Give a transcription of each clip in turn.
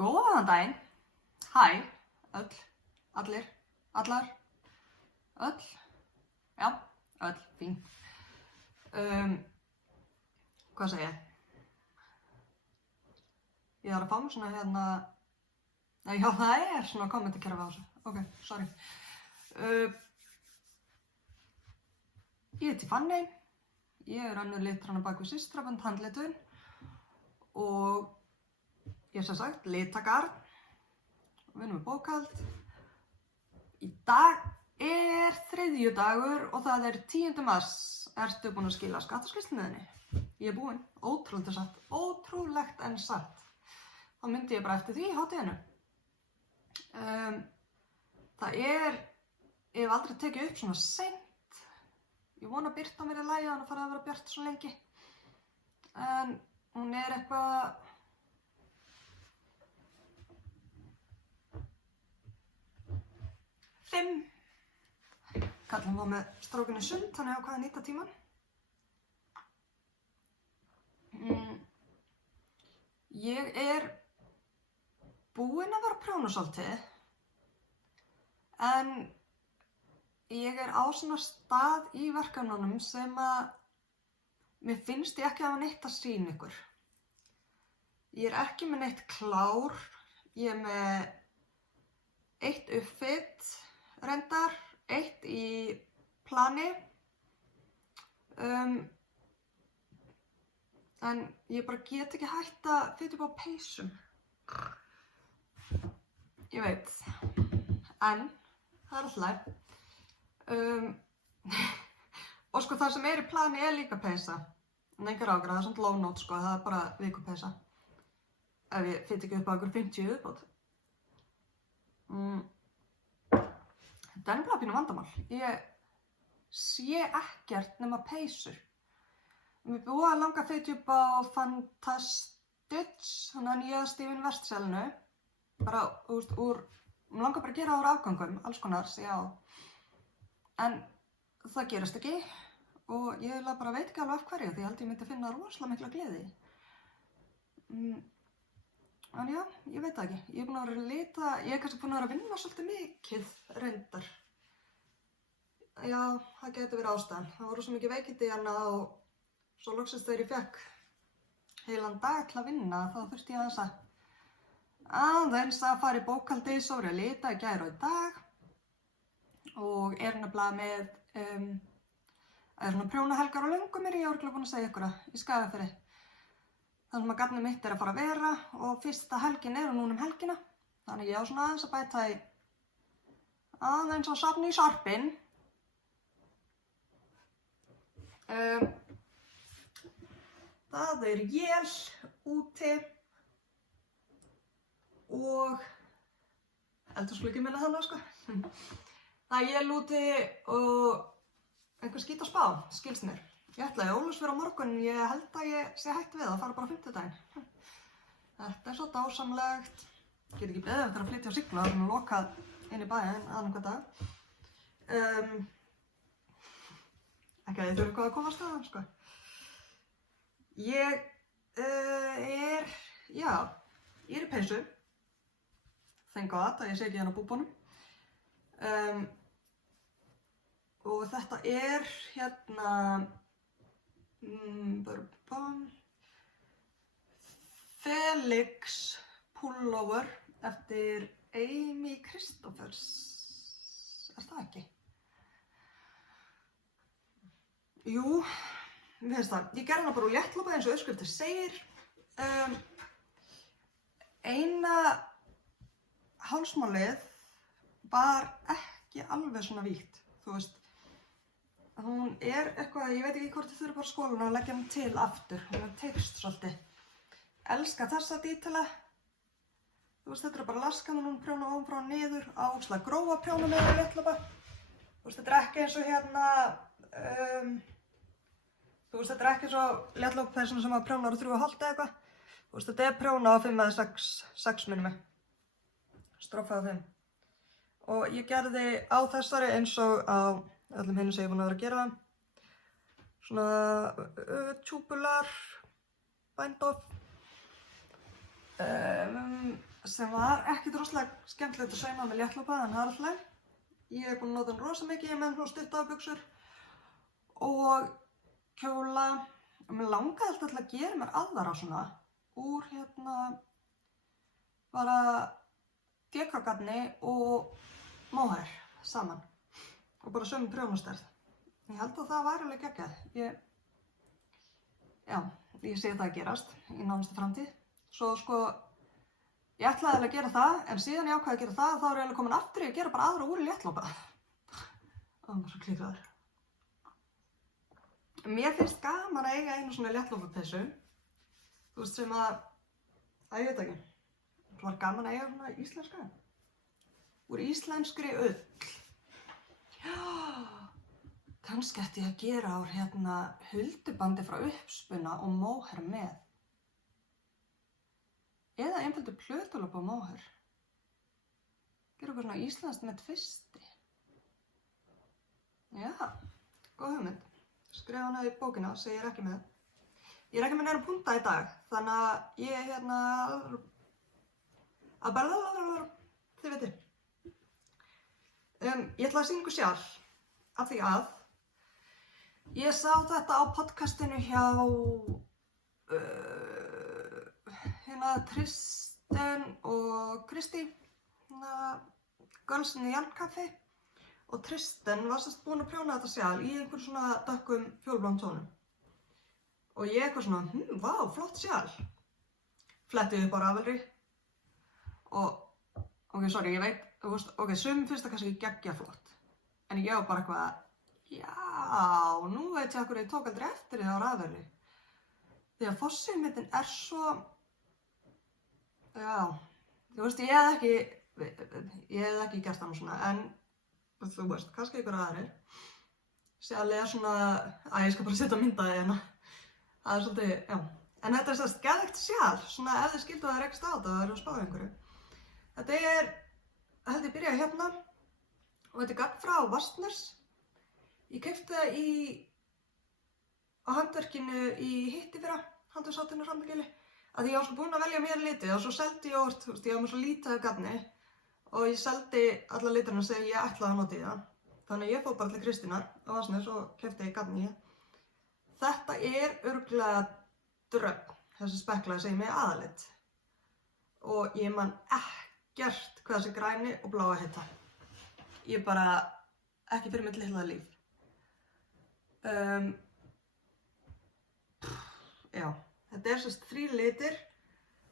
Góðan daginn. Hæ, öll, allir, allar, öll, já, öll, fín. Hvað segja ég? Ég þarf að fá mig svona hérna, nei, já, það er svona kommentakerfi á þessu. Ok, sorry. Ég heiti Fanney, ég er önnur litræna bak við systrabönd handlitun og ég sem sagt litagarð, vinnum við bókhald. Í dag er þriðjudagur og það er 10. mars. Ertu búin að skila skattaskýrslunni þinni? Ég er búin, ótrúlegt satt, ótrúlegt en satt. Þá myndi ég bara eftir því í hádeginu. Það er, ég hef aldrei tekið upp svona seint. Ég vona að birta mér í lagi að hann fara að vera bjart svo lengi. En hún er eitthvað 5. Kallum var með strákunni sund, þannig að hvað að nýta tíman. Ég er búin að vera að prjóna svolítið, en ég er á svona stað í verkefnunum sem að mér finnst ég ekki að hafa neitt að sýna ykkur. Ég er ekki með neitt klár, ég er með 1 uppfit, reyndar, 1 í plani, en ég bara get ekki hægt að fita upp á peysum. Ég veit, en það er alltaf. Og sko það sem er í plani er líka peysa, en engar ágjörð, það er svona low note sko, það er bara vikupeysa. Ef ég fita ekki upp á einhver 50 viðbót. Þetta er nefnilega pínu vandamál. Ég sé ekkert nema peysur. Mér búið að langa að fita upp á Fantastics, þannig að nýja Steven West-selinu. Bara, mér langar bara að gera úr afgangum, alls konar, já. En það gerist ekki og ég bara veit ekki alveg af hverju, því ég held ég myndi finna rosalega mikla gleði. En já, ég veit það ekki. Ég er búin að vera að lita, ég er kannski búin að vera að vinna svolítið mikið, reyndar. Já, það getur verið ástæðan. Það voru svo mikið veikindi hérna og svo loksins þegar ég fekk heilan dag til að vinna, þá þurfti ég aðeins að fara í bókhaldið, svo verið að lita í gær og í dag. Og er nefnilega með, er svona prjónahelgar og löngum ég örugglega búin að segja ykkur það, í Skagafirði. Það sem að garnið mitt er að fara að vera og fyrsta helgin er núna helgina. Þannig ég á svona aðeins að bæta í aðeins að safna í sarpinn. Það er él úti og eldhúsgluggi minna þannig sko. Það er él úti og einhver skít á spá, skilst mér. Ég ætlaði Ólafsfjörð á morgun, en ég held að ég sé hætt við að fara bara á 5. Þetta er svo dásamlegt. Get ekki beðið eftir að flytja á Siglu, það er nú lokað inn í bæinn annan hver dag. Ekki að ég þurfi eitthvað að komast að það, sko. Ég er í peysu. Thank God að ég sé ekki hérna á búbunum. Og þetta er hérna Felix pullover eftir Amy Christophers. Er það ekki? Jú, mér finnst það. Ég gerði hana bara úr léttlópa eins og uppskriftin segir. Eina hálsmálið var ekki alveg svona vítt, þú veist. Hún er eitthvað, ég veit ekki hvort þið þurfið bara skóluna að leggja hann til aftur. Hún er teikst svolítið. Elska þessa dítila. Þú veist, þetta er bara laskan og hún prjóna ofan frá niður, ógeðslega grófa prjóna með léttlópa. Þú veist, þetta er ekki eins og hérna, þú veist, þetta er ekki eins og léttlópapeysan sem að prjónar á 3,5 eða eitthvað. Þú veist, þetta er prjóna á 5 eða 6 minnum mig. Strófað á 5. Og ég gerði á þessari eins og á öllum hinum sem ég er búin að vera að gera. Svona tubular, bind off. sem var ekkert rosalega skemmtilegt að sauma með léttlópa, en það er alltaf. Ég er búin að nota hann rosa mikið með svona stuttabuxur og kjóla. Mér langaði alltaf til að gera mér aðra svona úr bara dekkagarni og mohair saman og bara sömu prjónastærð. Ég held að það væri alveg geggjað. Ég sé það að gerast í nánustu framtíð. Svo ég ætlaði að gera það, en síðan ég ákvaði að gera það, þá er ég komin aftur í að gera bara aðra úr í léttlópa. Það var svo klíkaður. Mér finnst gaman að eiga einu svona léttlópapeysu. Þú veist sem ég veit ekki. Það var gaman að eiga svona íslenska. Úr íslenskri ull. Já, kannski ætti ég að gera úr huldubandi frá Uppspuna og mohair með. Eða einfaldur plötulopa og mohair. Gera eitthvað svona íslenskt með tvisti. Já, góð hugmynd. Skrifa hana í bókina, sem ég er ekki með. Ég er ekki með neina punta í dag, þannig að ég þið veitir. Ég ætla að sýna ykkur sjálf, af því að ég sá þetta á podcastinu hjá Tristan og Kristi, Girls in the Yarn Cafe, og Tristan var sérst búinn að prjóna þetta sjálf í einhver svona dökkum fjólubláum tónum. Og ég eitthvað svona, vá, flott sjálf. Flettið upp á Ravelry. Og, sorry, ég veit, sumum finnst það kannski geggja flott. En ég var bara eitthvað, já, nú veit ég hverju ég tók aldrei eftir því á Ravelry. Því að fossíumyndin er svo, ég hef ekki gert hana svona, en þú veist, kannski ykkur aðrir. Sjálf er svona, ég skal bara setja myndaði hérna. Það er svolítið, En þetta er sérst geðveikt sjál, svona ef þið skildu að það rekst á þetta og það eru að spá einhverju. Þetta held ég byrjaði hérna og þetta er garn frá Vastners. Ég keypti það á handverkinu í Hittifyrra, handverksátinu Hrambagili. Af því ég var búin að velja mér liti og svo seldi ég óvart, ég var með svo lítið af garni og ég seldi alla litina sem ég ætlaði að nota í það. Þannig að ég fór bara til Kristínar á Vastners og keypti ég garni í það. Þetta er örugglega dröfn, þessi speklaði sem ég með aðalit. Og ég man ekkert hvað þessi græni og bláa heita. Ég bara ekki fyrir mitt litla líf. Þetta er sérst 3 litir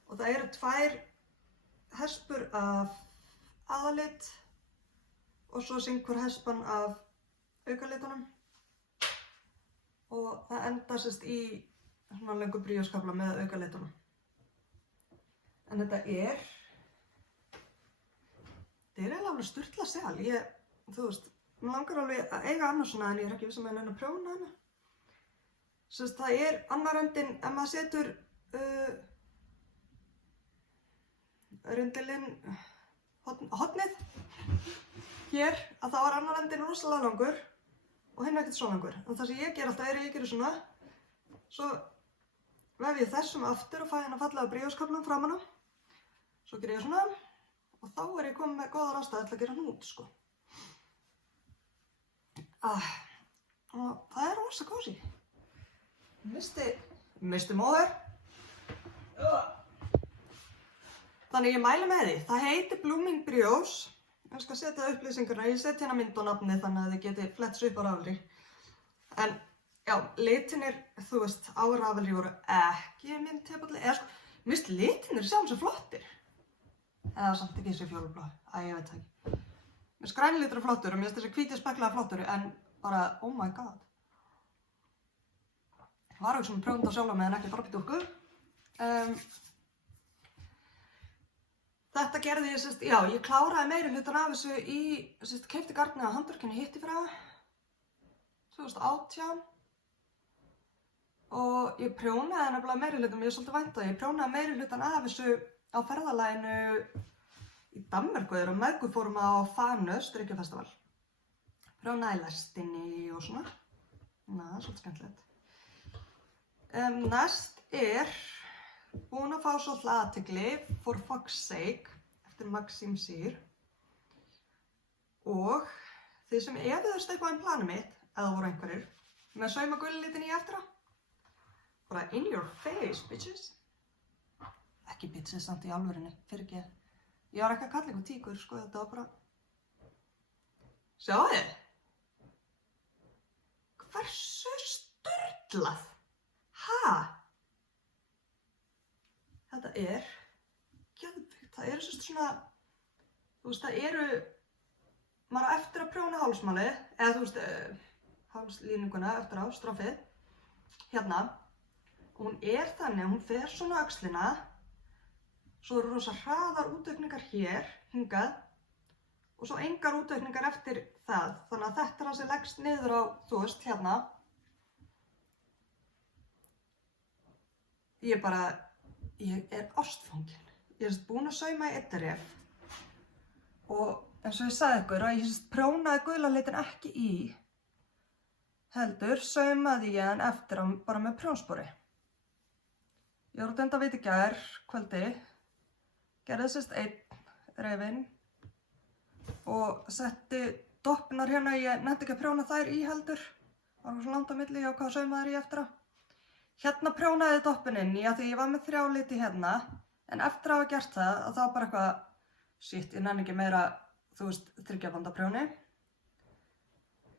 og það eru 2 hespur af aðalit og svo syngur hespan af aukalitunum. Og það endar sérst í svona löngu bríóskafla með aukalitunum. En þetta er eiginlega alveg sturlað sjál. Þú veist, mér langar alveg að eiga annars svona en ég er ekki viss að reyna að prjóna hana. Sérst, það er annar endinn, ef maður setur rundilinn, hornið hér, að þá er annar endinn rosalega langur og hinn ekkert svo langur. En það sem ég ger alltaf er að ég gerir svona, svo vef ég þessum aftur og fæ hérna fallega bríóskaflan framan á. Svo ger ég svona og þá er ég komin með góðar ástæður til að gera hnút, sko. Og það er rosa kósí. Misti móður. Þannig ég mæli með því. Það heitir Blooming Brioche. Ég skal setja upplýsingarna. Ég set hérna mynd og nafnið þannig að þið geti flett svo upp á Ravelry. En já, litinir, þú veist, á Ravelry voru ekki minn tepalli. Mér finnst litinir sjálf svo flottir. Eða samt ekki þessi fjólubláu. Ég veit það ekki. Mér finnst græni litur flottur og mér finnst þessi hvíti speklaði flottur en bara, oh my god. Var ekki svona prjónda sjálfa með en ekki Barbie-dúkku. Þetta gerði ég sérst, ég kláraði meiri hlutan af þessu í, keypti garnið á handverkinu Hittifyrra 2018 og ég prjónaði nefnilega meiri hlutan, ég er svolítið vænt að ég prjónaði meiri hlutan af þessu á ferðalaginu í Danmörku og meðguð fórum á Fanø strikkjufestival. Prjónaði í lestinni og svona. Það er svolítið skemmtilegt. Næst er búin að fá svolítið athygli, For Fuck's Sake, eftir Maxim Sýr. Og þið sem efuðust eitthvað plani mitt, eða voru einhverjir, með sauma gullitin í eftir á, bara in your face, bitches. Ekki bitches samt í alvörinni, fyrirgeð. Ég var ekki að kalla ykkur tíkur, sko, þetta var bara... Sjáðu þið? Hversu sturlað? Ha? Þetta geðveikt. Það eru svona, þú veist, það eru, maður á eftir að prjóna hálsmálið, eða þú veist, hálslíninguna eftir á, stroffið, hérna. Hún þannig að hún fer svona á öxlina, svo eru rosa hraðar útaukningar hér, hingað, og svo engar útaukningar eftir það. Þannig að þetta það sem leggst niður á, þú veist, hérna. Ég ástfangin. Ég búin að sauma í 1 ref. Og eins og ég sagði ykkur að ég prjónaði gula litin ekki í, heldur saumaði ég hann eftir á bara með prjónspori. Ég var út enda veit í gær, kvöldi, gerði 1 refinn og setti doppnar hérna, ég nefndi ekki að prjóna þær í heldur. Það var svo langt á milli, ég ákvað að sauma þær í eftir á. Hérna prjónaði ég doppin inn í, af því ég var með 3 liti hérna, en eftir að hafa gert það, að það var bara eitthvað, shit, ég nenni ekki meira, þú veist, 3 banda prjóni.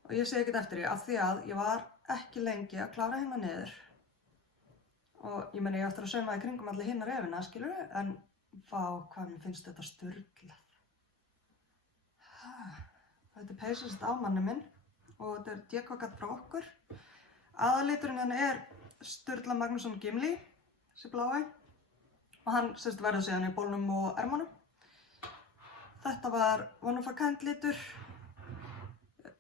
Og ég segi ekkert eftir því, af því að ég var ekki lengi að klára hérna niður. Og ég meni, ég eftir að sauma í kringum allir hinna refina, skilurðu, en vá, hvað mér finnst þetta sturlað. Þetta peysast á manni minn og þetta dekvakat frá okkur. Aðaliturinn hérna Sturla Magnússon Gimli, þessi blái. Og hann verður síðan í bólnum og ermunum. Þetta var One of a Kind litur.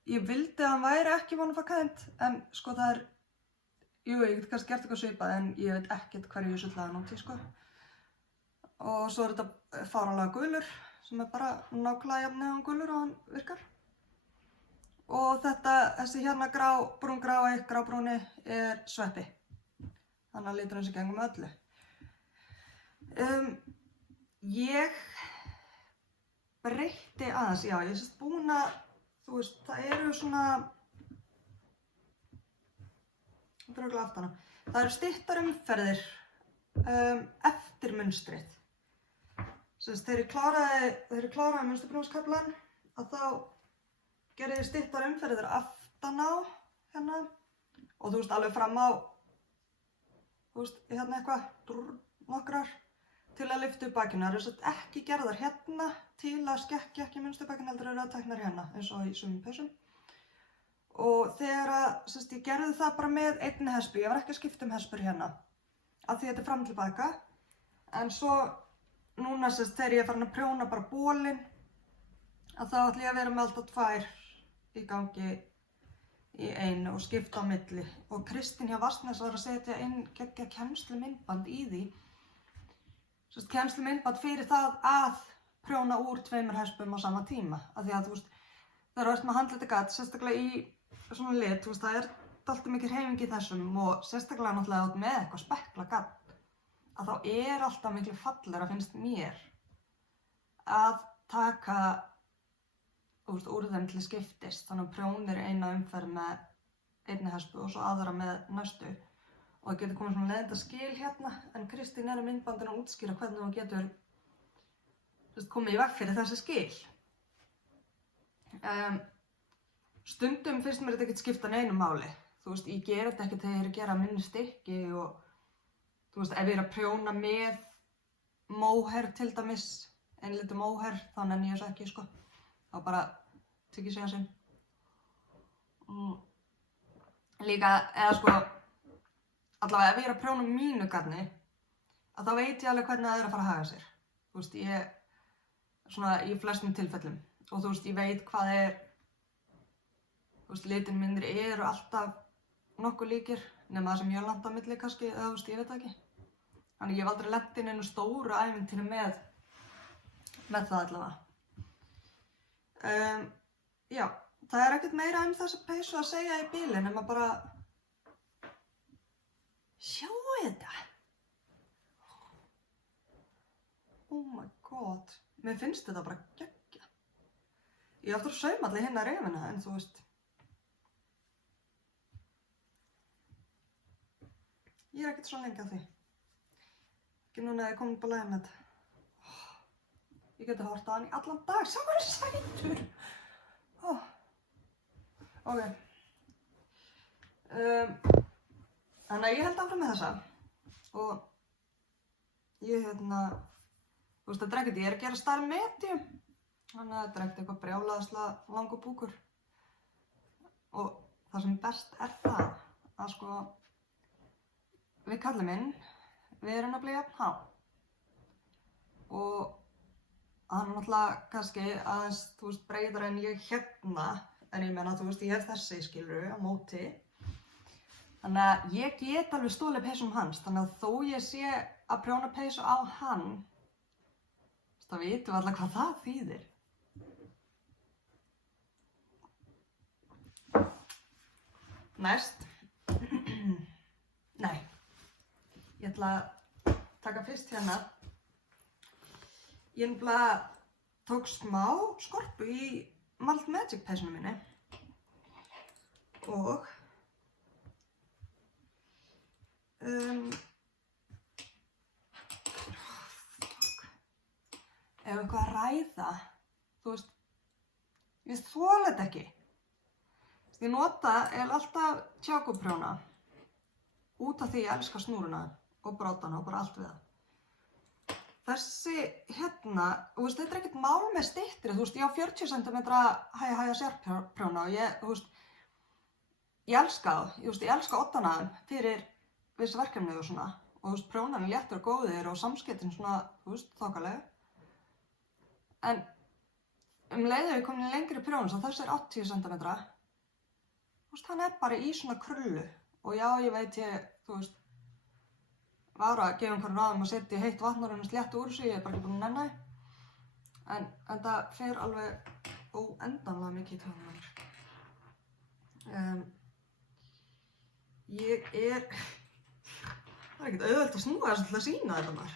Ég vildi að hann væri ekki One of a Kind, en sko það jú, ég get kannski gert eitthvað svipað, en ég veit ekkert hverju ég sullaði hann út í, sko. Og svo þetta fáránlega gulur, sem bara nákvæmlega jafn neðan gulur og hann virkar. Og þessi hérna brúngrái, grábrúni sveppi. Þannig að liturinn sem gengum með öllu. Ég breytti aðeins, já, ég búin að, þú veist, það eru svona, þetta örugglega aftana. Það eru styttar umferðir eftir munstrið. Þegar ég kláraði munsturbrúnskaflann, að þá gerði ég styttar umferðir aftan á hérna og þú veist alveg fram á, þú veist, hérna eitthvað, nokkrar til að lyfta upp bakinu. Það eru ekki gerðar hérna til að skekkja ekki munsturbakin, heldur eru að teknar hérna eins og í sumum peysum. Og þegar ég gerði það bara með 1 hespu, ég var ekki að skipta um hespur hérna, af því þetta fram til baka, en svo núna þegar ég farin að prjóna bara bólinn, að þá ætla ég að vera með alltaf 2 í gangi í einu og skipta á milli. Og Kristín hjá Vatnsnes var að setja inn geggja kennslumyndband í því. Kennslumyndband fyrir það að prjóna úr 2 hespum á sama tíma. Af því að þú veist, þegar þú ert með handlitagat, sérstaklega í svona lit, þú veist, það alltaf mikið hreyfing í þessum og sérstaklega náttúrulega með eitthvað speklagatt, að þá alltaf miklu fallegra, finnst mér, að taka úr þeim til skiptist, þannig að prjónir eina umferð með 1 hespu og svo aðra með næstu. Og það getur komið svona leiðinda skil hérna, en Kristín í myndbandinu að útskýra hvernig hún getur komið í veg fyrir þessi skil. Stundum finnst mér þetta ekkert skipta neinu máli. Þú veist, ég ger þetta ekki þegar ég gera minni stykki og þú veist, ef ég að prjóna með móher til dæmis, einlitur móher, þá nenni ég þessu ekki, sko. Þá bara tekið síðan sinn. Líka, eða sko, allavega ef ég að prjóna mínu garni, að þá veit ég alveg hvernig það að fara að haga sér. Þú veist, svona í flestum tilfellum. Og þú veist, ég veit hvað þú veist, litin mínir eru alltaf nokkuð líkir, nema það sem ég landa á milli kannski, eða þú veist, ég veit það ekki. Þannig ég hef aldrei lent inn einu stóru ævintýri með það allavega. Já, það ekkert meira þessa peysu að segja í bílinn, nema bara sjáu þetta. Oh my god. Mér finnst þetta bara geggja. Ég aftur að sauma allir hérna reyfina, en þú veist. Ég ekkert svo lengi að því. Ekki núna að ég kom upp að læra með þetta. Ég geti hort á hann í allan dag, sá hvað sætur. Ok. Þannig að ég held áfram með þessa. Og ég þú veist, þetta ekkert, ég að gera stærð medium. Þannig að þetta ekkert eitthvað brjálaðislega langur búkur. Og það sem best það að sko, við kallum minn, við erum að bli jafn há. Og hann náttúrulega kannski aðeins, þú veist, breiðar en ég hérna, en ég meina, þú veist, ég hef þessi skilur á móti. Þannig að ég get alveg stólið peysum hans, þannig að þó ég sé að prjóna peysu á hann, þá vitum við allar hvað það þýðir. Næst. Nei. Ég ætla að taka fyrst hérna. Ég nefnilega tók smá skorpu í Malt Magic peysunum minni og ef eitthvað að ræða, þú veist, ég þoli þetta ekki. Ég nota alltaf tjákuprjóna út af því ég elska snúruna og brotana og bara allt við það. Þessi hérna, þú veist, þetta ekkert mál með styttri, þú veist, ég á 40 cm hæja sérprjóna og ég elska það, ég elska oddana fyrir viss verkefni og svona. Og þú veist, prjónan léttur og góðir og samskiptin svona, þú veist, þokkalega. En leið ég komin í lengri prjón, svo þessi 80 cm, þú veist, hann bara í svona krullu. Og já, ég veit þú veist, var að gefa einhverjum ráðum að setja heitt vatn og slétta úr sig, ég bara ekki búin að nenna því. En það fer alveg óendanlega mikið í töðunar. Það ekkert auðvelt að snúa þessu til að sýna þetta maður.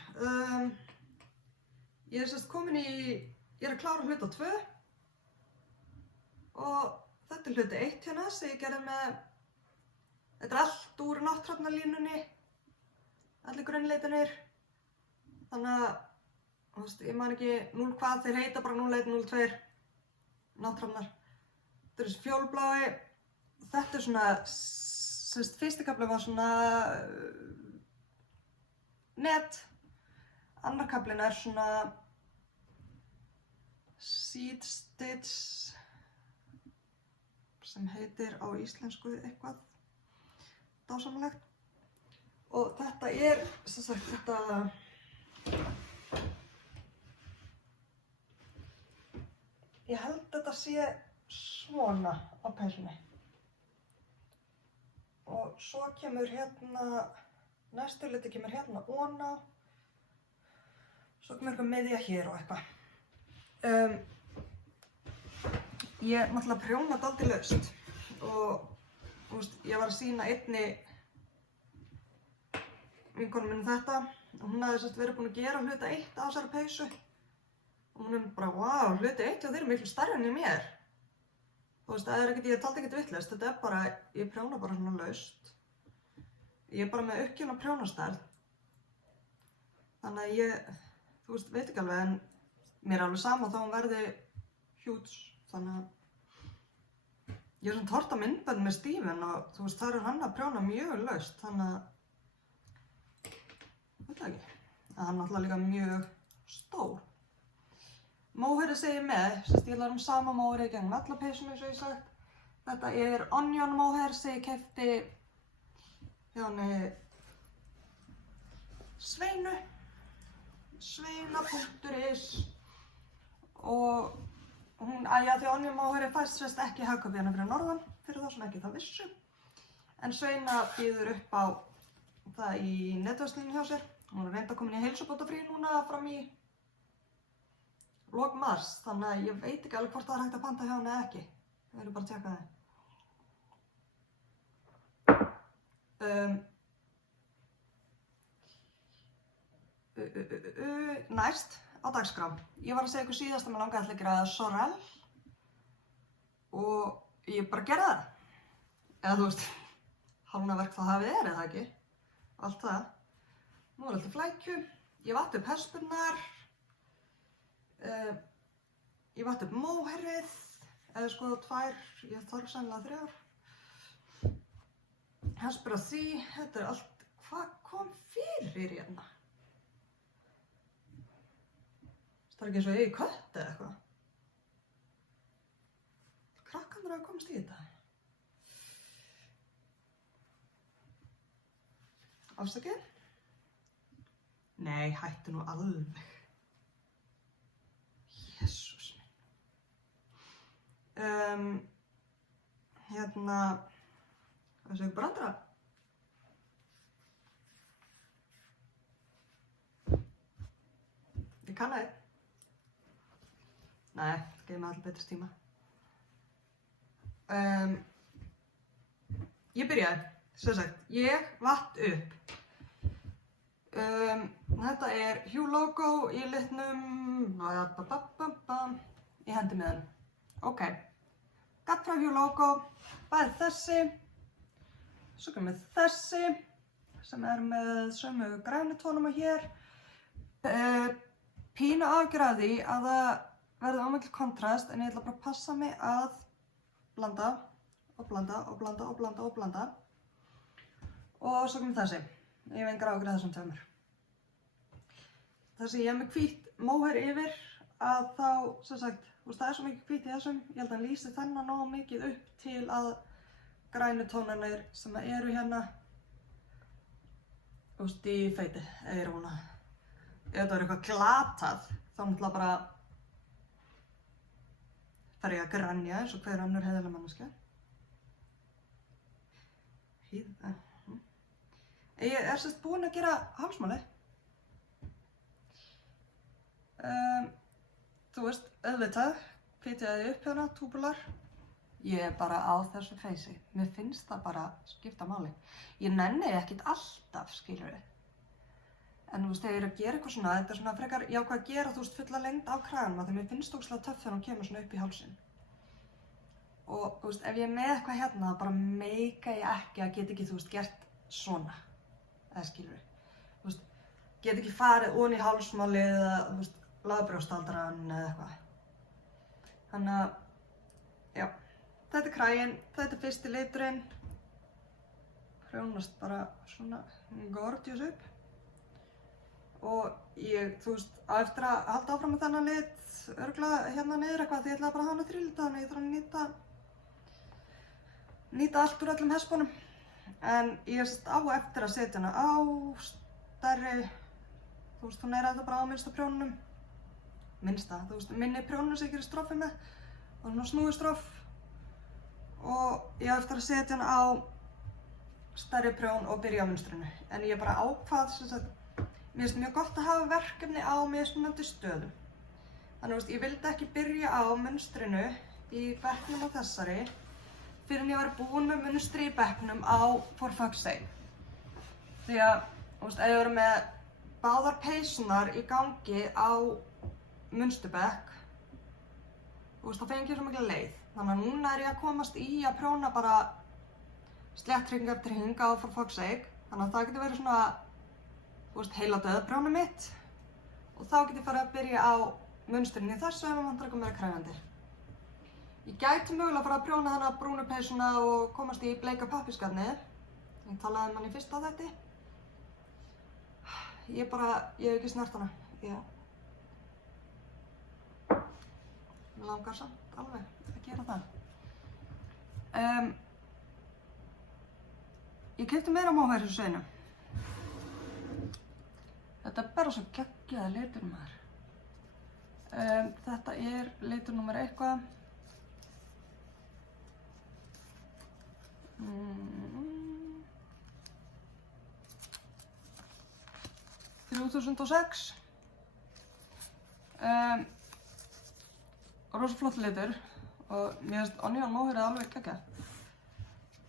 Ég sérst komin ég að klára hluta 2. Og þetta hluti 1 hérna sem ég gerði með, þetta allt úr nátthrafnalínunni. Allir grunnleitarnir, þannig að, þú veist, ég man ekki 0 hvað, þeir heita bara 01, 02, nátthrafnar. Þetta er þessi fjólblái, þetta er svona, sérst, fyrsti kafli var svona net, annar kaflinn er svona seed stitch, sem heitir á íslensku eitthvað dásamlegt. Og þetta sem sagt, ég held þetta sé svona á peysunni. Og svo kemur hérna, næstu hluti kemur hérna ofan á, svo kemur eitthvað miðja hér og eitthvað. Ég náttúrulega prjóna dálítið laust og, þú veist, ég var að sýna einni vinkonu minni þetta og hún hafði sérst verið búin að gera hluta 1 á þessari peysu og hún bara, wow, hluti 1 og þeir eru miklu stærri en í mér. Þú veist, það ekkert, ég taldi ekkert vitlaust, þetta bara, ég prjóna bara svona laust. Ég bara með uppgefna prjónastærð. Þannig að þú veist, veit ekki alveg, en mér alveg sama þá hún verði huge, þannig að ég svona horft á myndbönd með Steven og þú veist, það hann að prjóna mjög laust, þannig að veit það ekki, að hann náttúrulega líka mjög stór. Móhairið segir með, sérst ég lærum sama móhairið í gegnum alla peysuna eins og ég sagt. Þetta er onion móhair sem ég keypti hjá henni Sveinu, sveina.is og hún, því onion móhairið fæst sérst ekki í Hagkaup hérna fyrir norðan, fyrir þá sem ekki það vissu. En Sveina býður upp á það í netverslunum hjá sér. Hún er reynda komin í heilsubótafrí núna fram í lok mars, þannig að ég veit ekki alveg hvort það hægt að panta hjá henni eða ekki. Við erum bara að tjekka það. Næst á dagskrá. Ég var að segja ykkur síðast að mér langaði að gera Sorel og ég bara gerði það. Eða þú veist, hálfnaverk það hafið eða ekki? Allt það. Nú er alltaf flækju. Ég vatt upp hespurnar. Ég vatt upp móherrið. Eða sko 2, ég þarf sennilega 3. Hespur að því, þetta allt. Hvað kom fyrir hérna? Það ekki eins og ég í kött eða eitthvað. Krakkarnir hafa komist í þetta. Afsakið? Nei, hættu nú alveg. Jesús minn. Hérna, hvað segir brandara? Ég kann það. Nei, það gefur mig allir betri tíma. Ég byrjaði, sem sagt, ég vatt upp. Þetta er Hue logo í litnum, ég hendi með hann. Ok, gatt frá Hue logo, bæði þessi, svo kemur þessi, sem er með sömu grænu tónum og hér. Pínu ágjur af því að það verði ómikil kontrast, en ég ætla bara að passa mig að blanda og blanda og blanda og blanda og blanda. Og svo kemur þessi. Ég hef engar ágjur af þessum tveimur. Þessi ég hef með hvítt móhair yfir að þá, sem sagt, það er svo mikið hvítt í þessum, ég held að hann lýsi þennan nógu mikið upp til að grænu tónarnir sem eru hérna, í feiti, eða rúna. Ef þetta er eitthvað glatað, þá náttúrulega bara fer ég að grænja eins og hver önnur heiðarleg manneskja. Ég er sérst búin að gera hálsmáli. Þú veist, auðvitað, flytjaði upp hérna, túbular. Ég er bara á þessu feysi. Mér finnst það bara skipta máli. Ég nenni ekkert alltaf, skilurðu. En þú veist, þegar ég er að gera eitthvað svona, þetta er svona frekar jákvæð að gera, þú veist, fulla lengd á kraganum, þegar mér finnst ógeðslega töff þegar hún kemur svona upp í hálsinn. Og, þú veist, ef ég er með eitthvað hérna, þá bara meika ég ekki að geta ekki, þú veist, gert svona. Eða skilur við. Þú veist, geta ekki farið ofan í hálsmálið eða, þú veist, lagbrjóstaldrann eða eitthvað. Þannig að, já, þetta er kraginn, þetta er fyrsti liturinn. Prjónast bara svona gorgeous upp. Og ég, þú veist, á eftir að halda áfram með þennan lit, örugglega hérna niður eitthvað, því ég ætlaði bara að hafa hana 3 lita, þannig ég þarf að nýta allt úr öllum hesspunum. En ég á eftir að setja hana á stærri, þú veist, hún er þetta bara á minnsta prjónunum. Minnsta, þú veist, minni prjónunum sem ég gerir stroffi með, og svona snúi stroff. Og ég á eftir að setja hana á stærri prjón og byrja á munstrinu. En ég bara ákvað, sem sagt, mér finnst mjög gott að hafa verkefni á mismunandi stöðum. Þannig að ég vildi ekki byrja á munstrinu í bekknum á þessari fyrir en ég var búin með munstri í bekknum á For Fuck's Sake. Því að, þú veist, ef ég verið með báðar peysunar í gangi á munsturbekk, þú veist, þá fengi ég svo mikla leið. Þannig að núna er ég að komast í að prjóna bara slétthring eftir hring á For Fuck's Sake. Þannig að það getur verið svona, þú veist, heila döðprjónið mitt og þá get ég farið að byrja á munstrinu í þessu ef maður vantar eitthvað meira krefjandi. Ég gæti mögulega að fara að prjóna þennan brúnu peysuna og komast í bleika pappírsgarnið. Ég talaði um hann í fyrsta þætti. Ég hef ekki snert hana. Mér langar samt alveg að gera það. Ég keypti meira móhair þessu sveinu. Þetta er bara svo geggjaði litur maður. Þetta er litur númer eitthvað. 3006. Rosa flott litur og mér finnst Onion móhairið alveg geggjað.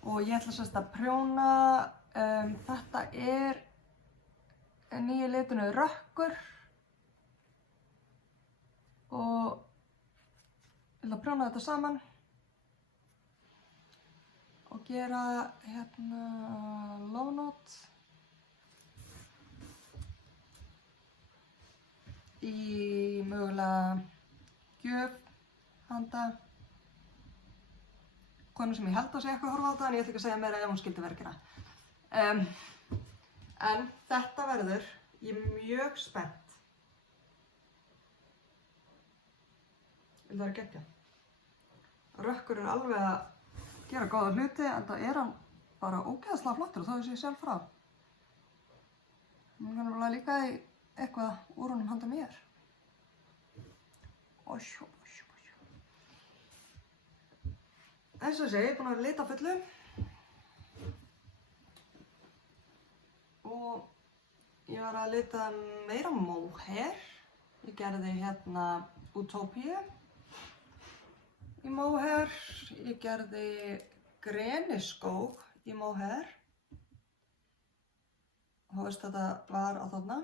Og ég ætla sérst að prjóna, þetta er nýja litinu Rökkur. og ég ætla að prjóna þetta saman og gera hérna low note í mögulega gjöf handa konu sem ég held að sé eitthvað að horfa á þetta en ég ætla ekki að segja meira ef hún skildi vera að gera. En þetta verður, ég er mjög spennt. Það er geggjað. Rökkur er alveg að gera góða hluti en það er hann bara ógeðslega flottur og það sé sjálf frá. Hún kann alveg líka í eitthvað úr honum handa mér. Ósjó. Eins og sé, ég er búin að lita fullu og ég var að lita meira mohair. Ég gerði hérna Utopia í mohair, ég gerði greniskóg í mohair. Þú veist þetta var á þarna.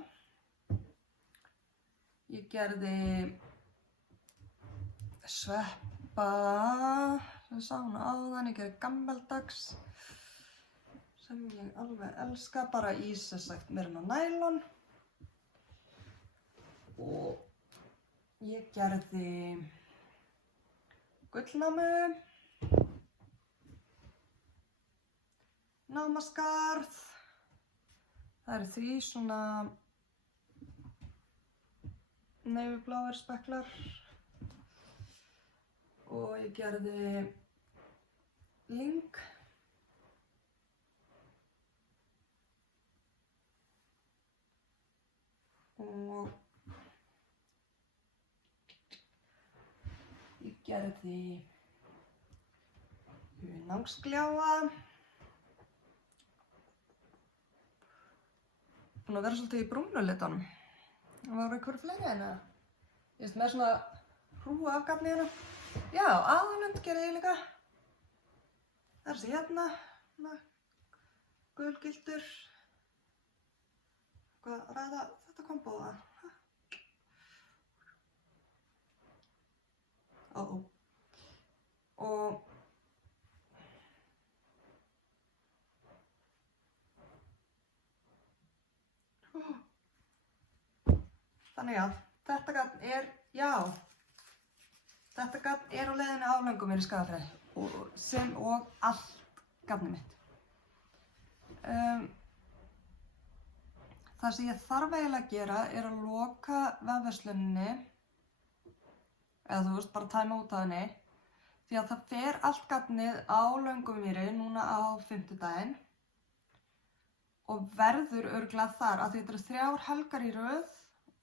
Ég gerði sveppa, sem sá hana áðan, ég gerði gammeldags sem ég alveg elska, bara í sem sagt merino nælon. Og ég gerði gullnámu, námaskarð, það eru 3 svona nefibláir speklar og ég gerði lyng og ég gerði hunangsgljáa. Búin að vera svolítið í brúnu litunum. Það var einhverju fleiri en það. Ég veist með svona hrúa afgafni hérna. Já, aðalund gerði ég líka. Það er þessi hérna, gulgildur. Hvað ræða þetta kombóða? Og þannig að þetta gat er, já, þetta gat er á leiðinni aflöngum mér í Skagafirði sem og allt gatnið mitt. Það sem ég þarf eiginlega að gera er að loka vefversluninni, eða þú veist, bara tæma út af henni, því að það fer allt gatnið á Löngumýri núna á fimmtudaginn og verður örugglega þar af því þetta eru 3 helgar í röð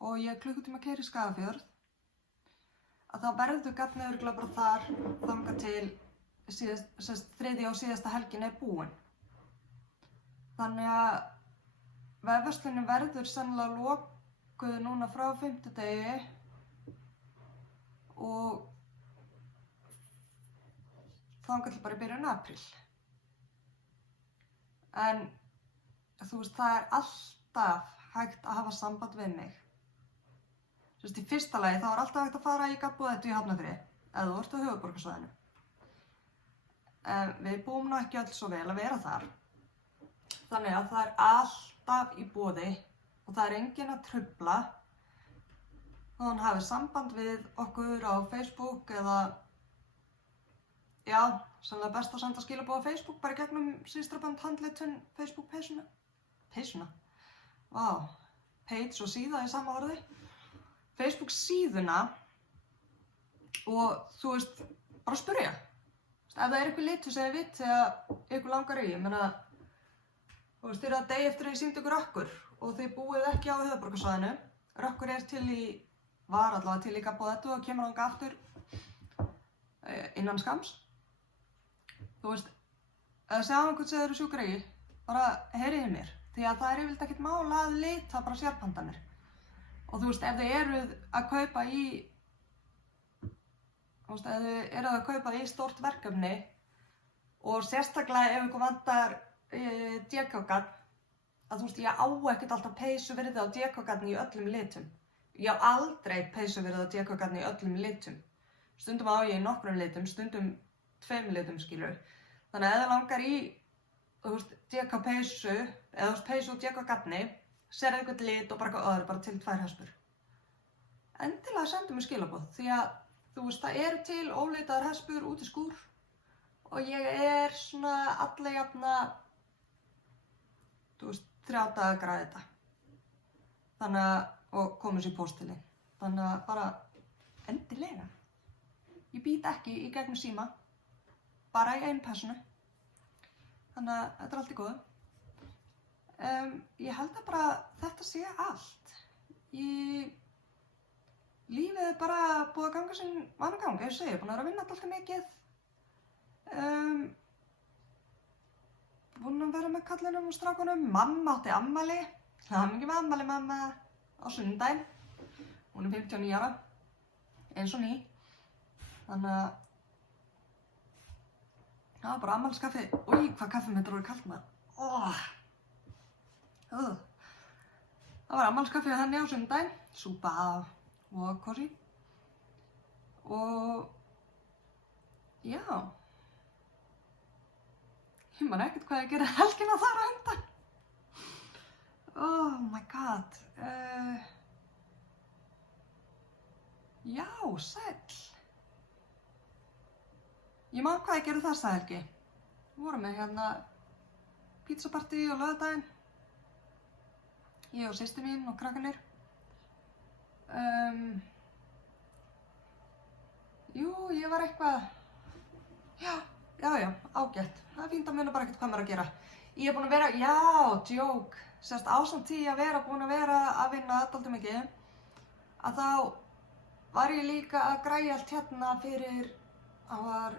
og ég er klukkutíma að keyra í Skagafjörð, að þá verður gatnið örugglega bara þar þangað til þriðja og síðasta helgin er búin. Þannig að vefverslunin verður sennilega lokuð núna frá fimmtudegi og þangað til bara í byrjun apríl. En þú veist, það er alltaf hægt að hafa samband við mig. Þú veist, í fyrsta lagi þá er alltaf hægt að fara í Gatbúðettu í Hafnarfirði, eða þú ert á höfuðborgarsvæðinu. Við búum nú ekki öll svo vel að vera þar. Þannig að það er alltaf í boði og það er enginn að trufla þó hann hafi samband við okkur á Facebook eða já, sannlega best að senda skilaboð á Facebook bara í gegnum systraband handritun Facebook peysuna. Vá, page og síða í sama orði. Facebook síðuna og þú veist, bara spyrja. Ef það er eitthvað litur sem þið viti að ykkur langar í, ég meina, þú veist, þið eru að degi eftir að ég sýndi ykkur Rökkur og þið búið ekki á höfuðborgarsvæðinu. Rökkur er var allavega til í Gatbúðettu og kemur þangað aftur innan skamms. Þú veist, ef þið sjá einhvern sem þið eru sjúkir í, bara heyrið í mér. Því að það er yfirleitt ekkert mál að lita bara sérpantanir. Og þú veist, ef þið eruð að kaupa í, þú veist, ef þið eruð að kaupa í stórt verkefni og sérstaklega ef ykkur vantar DK-garn, að þú veist, ég á ekkert alltaf peysu virði á DK-garni í öllum litum. Ég á aldrei peysu verið að DK-garni í öllum litum. Stundum á ég í nokkrum litum, stundum 2 litum, skilur. Þannig að ef það langar í, þú veist, DK-peysu, eða þú veist, peysu og DK-garni, serðu eitthvað lit og bara eitthvað öðru, bara til 2 hespur. Endilega sendu mér skilaboð, því að, þú veist, það eru til ólitaðar hespur út í skúr og ég svona alla jafna, þú veist, 3 daga að græða þetta. Þannig að, og komið sér í póstilinn. Þannig að bara endilega. Ég být ekki í gegnum síma, bara í einu persónu. Þannig að þetta allt í góðu. Ég held að bara þetta sé allt. Lífið bara búið að ganga sinn vanagang, ég segi, búin að vera að vinna alltaf mikið. Búin að vera með kallinum og strákunum. Mamma átti afmæli. Hamingju með afmæli, mamma. Á sunnudaginn. Hún 59 ára. Eins og ný. Þannig að það var bara afmæliskaffi. Új, hvað kaffið mitt er orðið kalt maður. Það var afmæliskaffi hjá henni á sunnudaginn. Súpa og kosí. Og já. Ég man ekkert hvað ég gerði helgina þar á undan. Oh my god. Já, sæll. Ég man hvað ég gerði þessa helgi. Við vorum með hérna pizzapartí á laugardaginn. Ég og systir mín og krakkarnir. Jú, ég var eitthvað. Já, ágætt. Það er fínt að muna bara ekkert hvað maður er að gera. Ég er búin að vera, djók. Sérst ásamt því að vera búin að vera að vinna dálítið mikið, að þá var ég líka að græja allt hérna fyrir, það var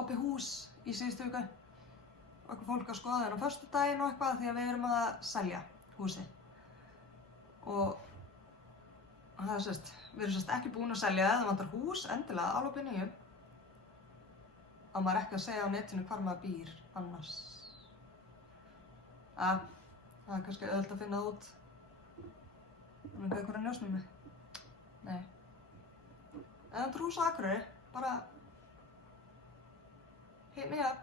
opið hús í síðustu viku. Og eitthvað fólk að skoða þennan á föstudaginn og eitthvað því að við erum að selja húsið. Og það er sérst, við erum sérst ekki búin að selja það vantar hús, endilega alveg nýju. Að maður ekki að segja á netinu hvar maður býr annars. Það er kannski auðvelt að finna það út. Þannig að einhverja njósnum mig. Nei. En þetta er hús á Akureyri. Bara hit me up.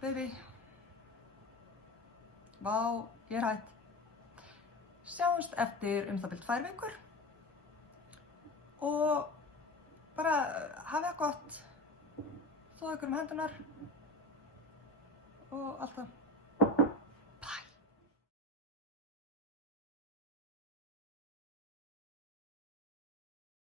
Baby. Vá, ég er hætt. Sjáumst eftir það bil 2 vikur. Og bara hafið það gott. Þóðu ykkur hendunar. Og allt það.